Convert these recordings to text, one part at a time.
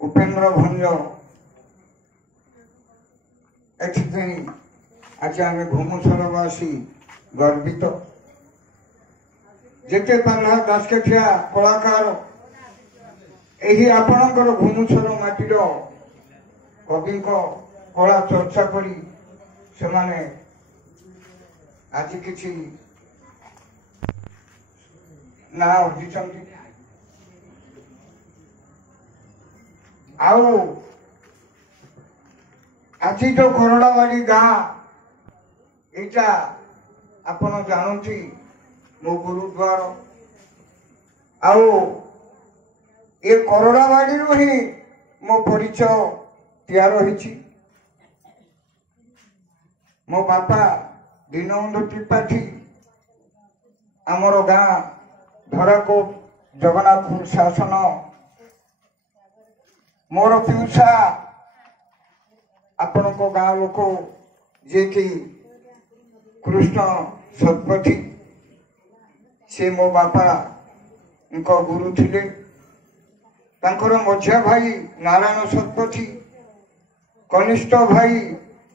उपेन्द्र भंज एथि आज आम भूमुसरवासी गर्वित जेते पाला दासकेठिया कलाकार यही आपणकर भूमुसर माटीर कवि कला चर्चा करी से माने आज किछि ना अर्जित आउ आज जो कोरडावाड़ी गाँ एटा आपण जानती मो गुरुद्वार आउ ये कोरडावाड़ी ही मो परिचय तैयार होइछि। मो बापा दीनबंधु त्रिपाठी आमर गाँ धराकोट जगन्नाथपुर शासन मोर पिउसा आपण को गाँ लोक जे कि कृष्ण सतपथी से मो बापा उनको गुरु थिले। तांकर मझिया भाई नारायण सतपथी कनिष्ठ भाई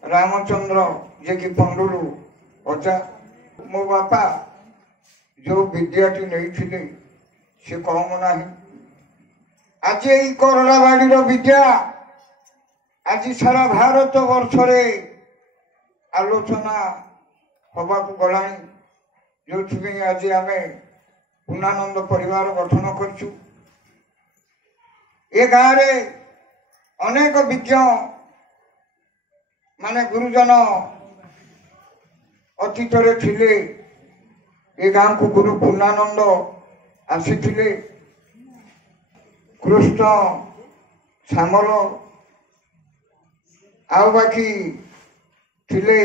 रामचंद्र जे कि पंडुलु अजा। मो बापा जो विद्याटी नहीं थिले से कम नाही। आज यही कोरडावाड़ी विद्या आज सारा भारत वर्ष रे आलोचना हवा को गलानी जो आज आम पूर्णानंद परिवार गठन करछु। ए गाँव रे अनेक विज्ञ माने गुरुजन अतीत रे थिले। ए गाँव को गुरु पूर्णानंद आसीथिले। कृष्ण श्यामल आउ बाकी थिले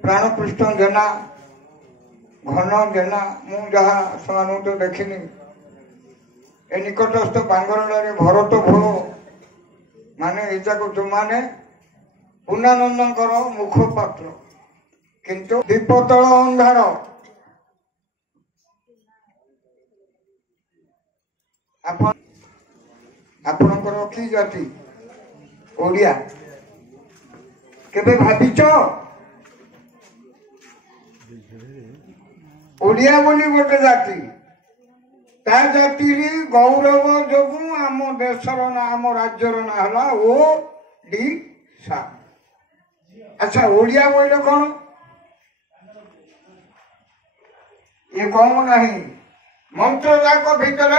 प्राणकृष्ण जेना घन जेना मु जहा से तो देखनी। ए निकटस्थ बांगरड़े भरत भो माने एजाक जो माने पूर्णानंदर मुखपात्र किंतु दीपतल अंधार आपणकर कि जाति ओडिया केबे भाविच ओडिया बोली गोटे जाति ता जाति गौरव जोगु आम देशर ना आम राज्यर ना हला ओडिशा। अच्छा ओडिया बोले कौन ये कौन नहीं मंत्र जाक भितर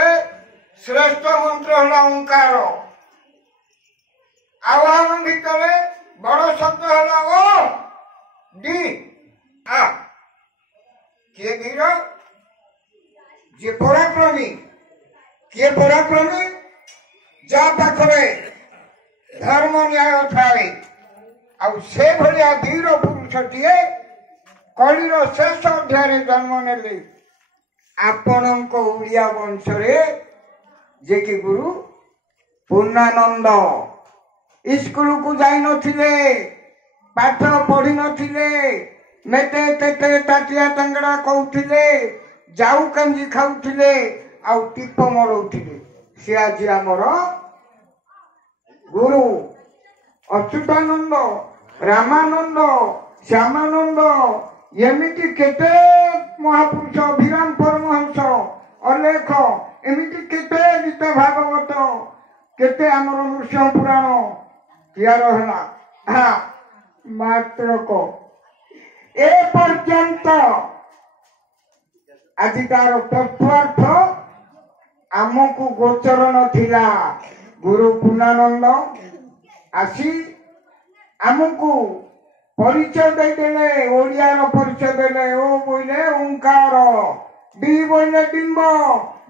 श्रेष्ठ मंत्र हला ओंकार आह्वान भितर बड़ शब्द हला ओ डी आ किए वीर जे पराक्रमी किए पराक्रमी जा पाखरे धर्म न्याय थाए आउ से भलिया वीर पुरुषटीए कलिर शेष अध्याय जन्म नेले आपणक ओडिया वंश रे जे कि गुरु पूर्णानंद स्कूल को जाई नथिले पाठ पढ़ी नथिले मेते तेते ताटिया टंगड़ा कहउथिले जाऊ कंजी खाउथिले आउ टीप मरउथिले से आज आमर गुरु अच्युतानंद रामानंद श्यामानंद एमिति केते महापुरुष अभिराम परमहंस अलेख एमिति केते गीत भागवत केते आमर नृसिंह पुराण तैयार है मात्र को ए पर्यंत आजिकार तत्वार्थ आमको गोचर नथिला। गुरु पूर्णानंद आसी आमको परिचय देदेले ओडियार परिचय देले। ओ बोले ओंकार बी बोले बिंब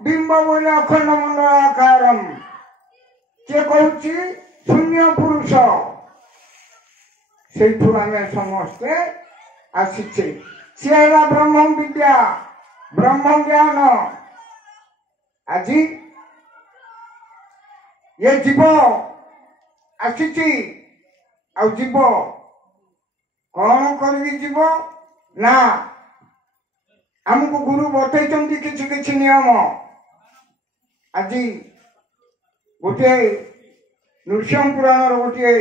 बिंब बोले अखंड मंडलाकारम के कहूची शून्य पुरुष से आम समस्ते आसीचे सी ब्रह्म विद्या ब्रह्म ज्ञान आज ये जीव आसीची आ जीव कौन करी जीव ना आमको गुरु बतई किछि किछि नियम। आज गोटे नृसिंह पुराण गोटे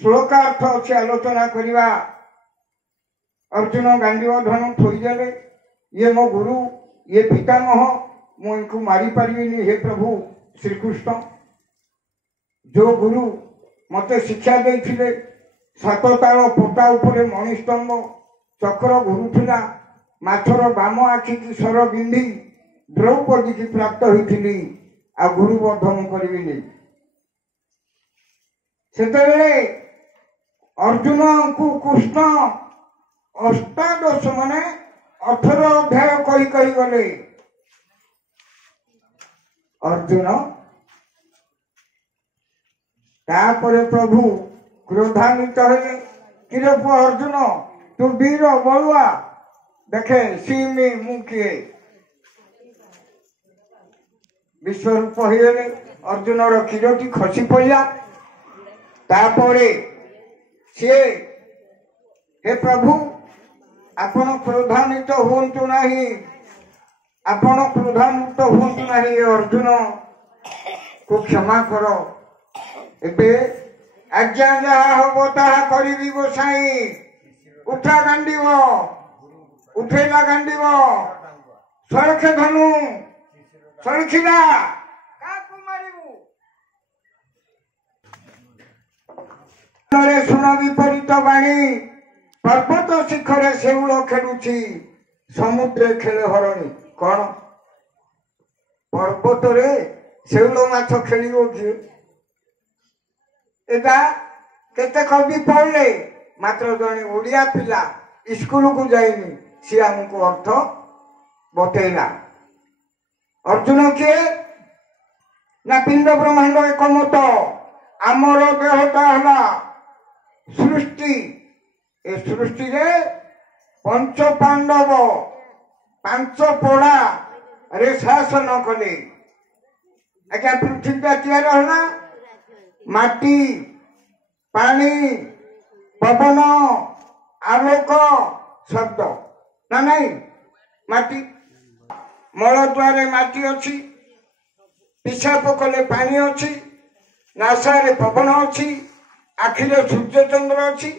श्लोकार्थ अच्छे आलोचना करवा। अर्जुन गांडीव धनु थोईदेले, ये मो गुरु, ये पितामह, मुझे मारी पारिनी। हे प्रभु श्रीकृष्ण, जो गुरु मते शिक्षा देथिले, सातताल पोटा उपरे मणिस्तंभ चक्र घुरुथिला, माथर बाम आखि की सर बिंदी द्रौपदी की प्राप्त होइथिली, आ गुरु बधम करिबिनी। सेतेबेले अर्जुन को कृष्ण अष्टादश माने 18 अध्याय कही कही गले। अर्जुन तापरे प्रभु क्रोधान्वित हेले, किरे अर्जुन तू वीर बलुआ, देखे सीमी मुखिए विश्वरूप होइले। अर्जुन क्षीरटी खसी पड़ा। तापरे सी हे प्रभु आपण क्रोधान्वित हुंतु नहीं, आपण क्रोधान्वित हुंतु नहीं। अर्जुन को क्षमा कर, एबे आज्ञा जहा हम ताहा करिबी गोसाई। उठा गांडीव, उठेला गांडीव, सड़खे धनु सड़खिला काकु मारिबु। रे सुन विपरीत बाणी, पर्वत शिखरे शेउल खेलुची, समुद्र खेले हरणी। कौन पर्वत रे शेउल माछ खेलिबो कि? एटा केते कवि पढ़ले, मात्र जने ओडिया पिला स्कूल को जाइनी, सी हमको अर्थ बतेला। अर्जुन किए ना पिंड ब्रह्मांड एकमत, आमर देहटा हला सृष्टि। ए सृष्टि रे पंच पांडव 5 पड़ा रे शासन कले। आज्ञा पृथ्वी तैयार हला माटी, पानी, पवन, आलोक, शब्द ना नहीं। माटी मल द्वारे माटी अच्छी, पिशाब कले पानी अच्छी, नासारे पवन अच्छी, आखिरे सूर्य चंद्र अच्छी,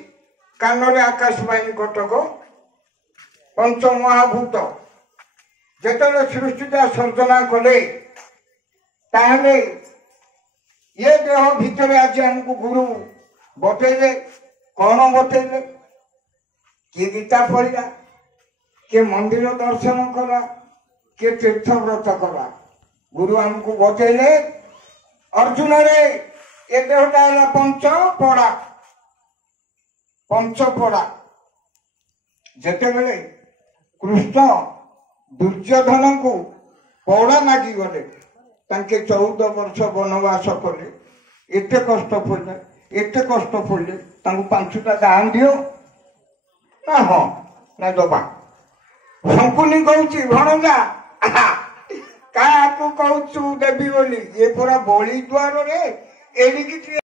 कानरे आकाशवाणी कटक, पंच महाभूत। जेतले सृष्टिटा सर्जना कले, ताहले ये देह भितर आज हमको गुरु बतेले। कौन बतेले? किए गीता पढ़ा, किए मंदिर दर्शन कला, किए तीर्थ व्रत कला। गुरु हमको बतेले अर्जुन रे ये देहटा है पंच पड़ा। पंच पड़ा जेते बेले कृष्ण दुर्योधन को पौड़ा मागी गले, तांके 14 वर्ष वनवास कले, एते कष्ट पड़े, एते कष्ट पड़े, तांको 5टा दान दियो ना। हाँ ना दबा शंकुनी कहूची भणजा क्या कहूँ देवी बोली, ये पूरा बलि द्वार रे एड़िकी